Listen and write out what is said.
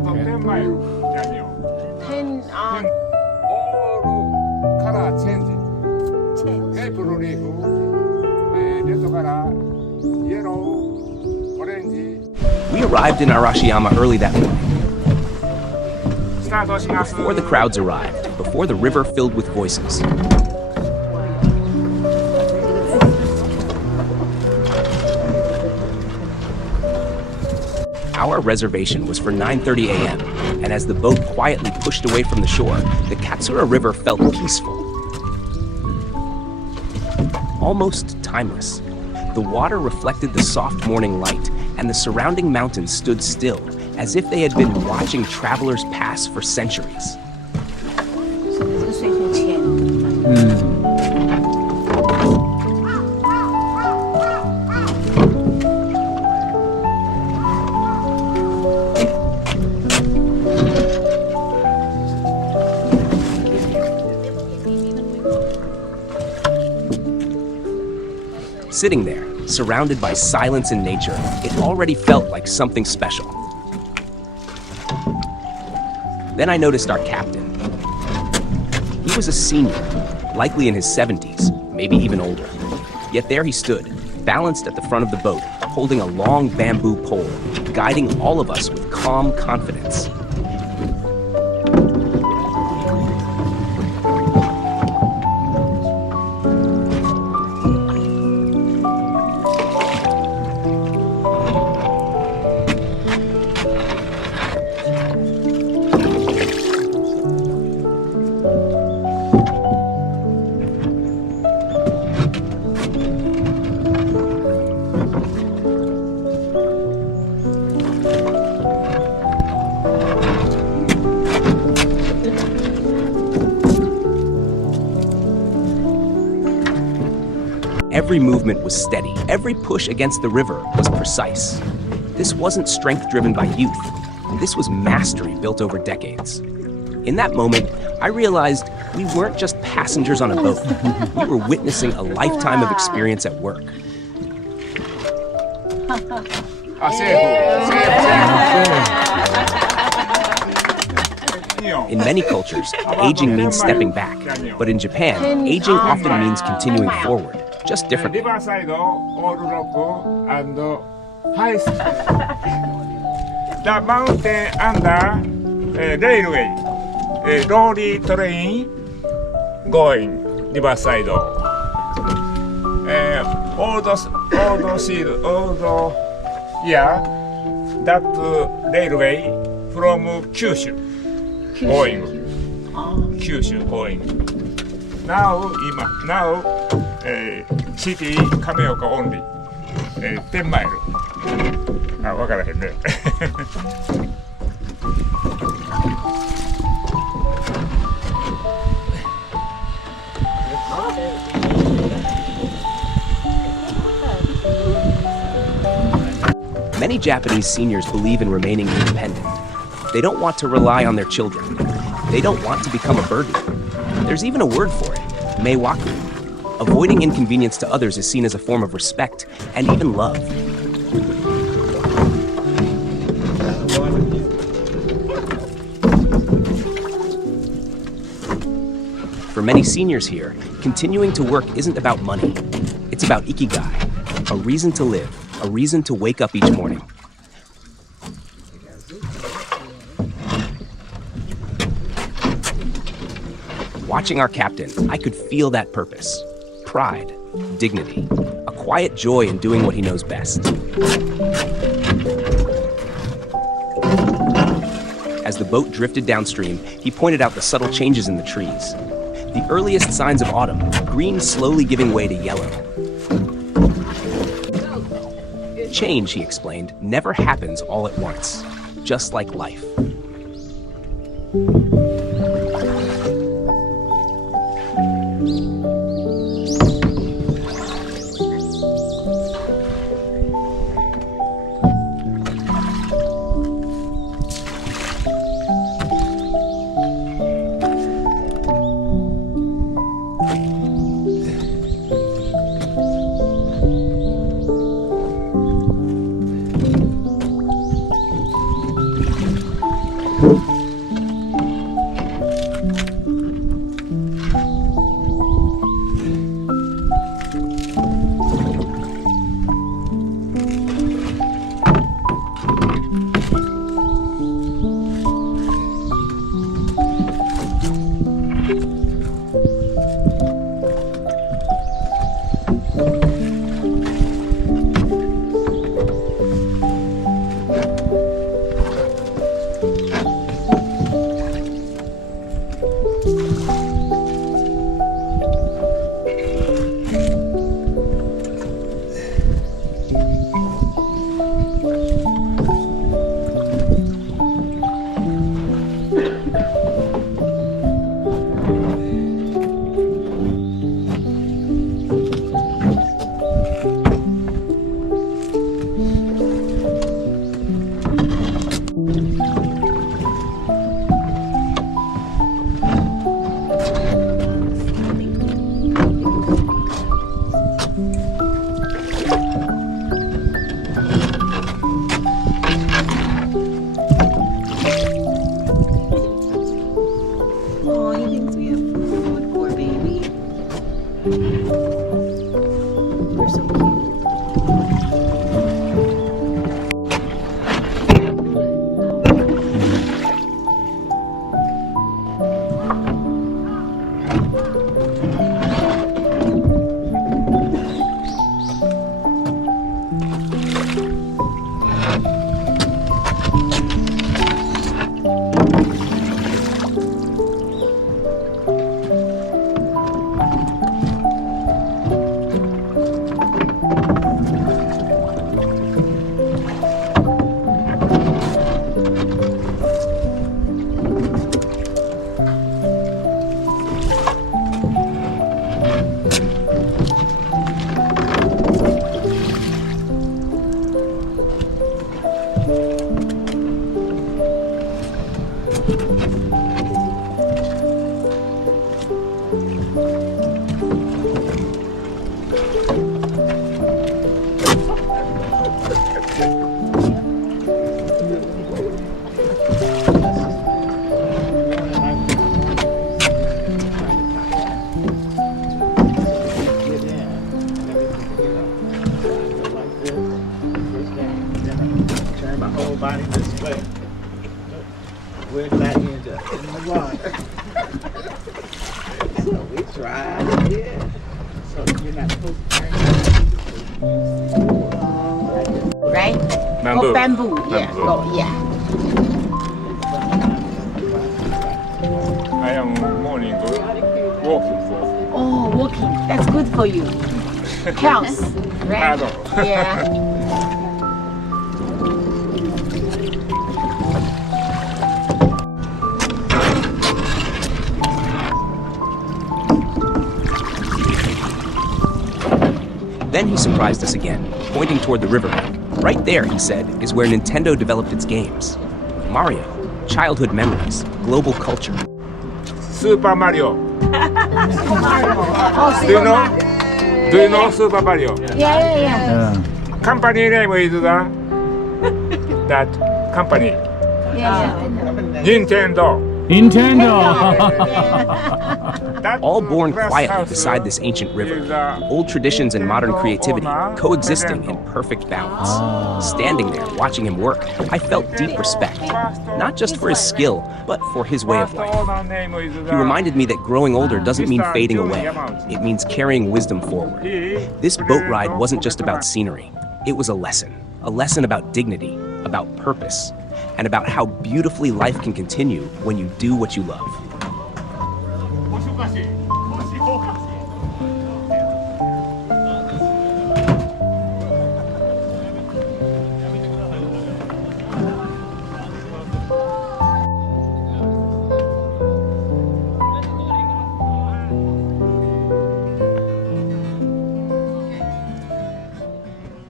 と10マイルジャーニーを。10 All color change. Maple leaf, red color, yellow, orange. We arrived in Arashiyama early that morning, スタートします。 before the crowds arrived, before the river filled with voices. Our reservation was for 9:30 a.m., and as the boat quietly pushed away from the shore, the Katsura River felt peaceful. Almost timeless. The water reflected the soft morning light, and the surrounding mountains stood still, as if they had been watching travelers pass for centuries. Sitting there, surrounded by silence and nature, it already felt like something special. Then I noticed our captain. He was a senior, likely in his 70s, maybe even older. Yet there he stood, balanced at the front of the boat, holding a long bamboo pole, guiding all of us with calm confidence. Every movement was steady. Every push against the river was precise. This wasn't strength driven by youth. This was mastery built over decades. In that moment, I realized we weren't just passengers on a boat. We were witnessing a lifetime of experience at work. In many cultures, aging means stepping back. But in Japan, aging often means continuing forward, just differently. Riverside, Old Rock, and High Street. The mountain under railway, lorry train going Riverside. All year, that railway from Kyushu going. Kyushu going. Now, city Kameoka only 10 マイル。あ、わからへんね。Many Japanese seniors believe in remaining independent. They don't want to rely on their children. They don't want to become a burden. There's even a word for it, meiwaku. Avoiding inconvenience to others is seen as a form of respect and even love. For many seniors here, continuing to work isn't about money. It's about ikigai, a reason to live, a reason to wake up each morning. Watching our captain, I could feel that purpose. Pride, dignity, a quiet joy in doing what he knows best. As the boat drifted downstream, he pointed out the subtle changes in the trees. The earliest signs of autumn, green slowly giving way to yellow. Change, he explained, never happens all at once, just like life. We're so cute. Turn my whole body this way. Where did I end up? In the water. So we tried again. So you're not supposed to turn Right? Bamboo. Go bamboo. Yeah. Bamboo. Go, yeah. I am morning walking. Oh, walking. That's good for you. Health. Right? Pardon. Yeah. Then he surprised us again, pointing toward the riverbank. Right there, he said, is where Nintendo developed its games. Mario, childhood memories, global culture. Super Mario. Oh, Do you know? Do you know Super Mario? Yeah. Company name is that company. Yeah. Nintendo. That All born glass quietly house beside this ancient river. is, Old traditions and modern Nintendo creativity owner, coexisting in Nintendo. perfect balance. Standing there, watching him work, I felt deep respect. Not just for his skill, but for his way of life. He reminded me that growing older doesn't mean fading away. It means carrying wisdom forward. This boat ride wasn't just about scenery. It was a lesson about dignity, about purpose, and about how beautifully life can continue when you do what you love.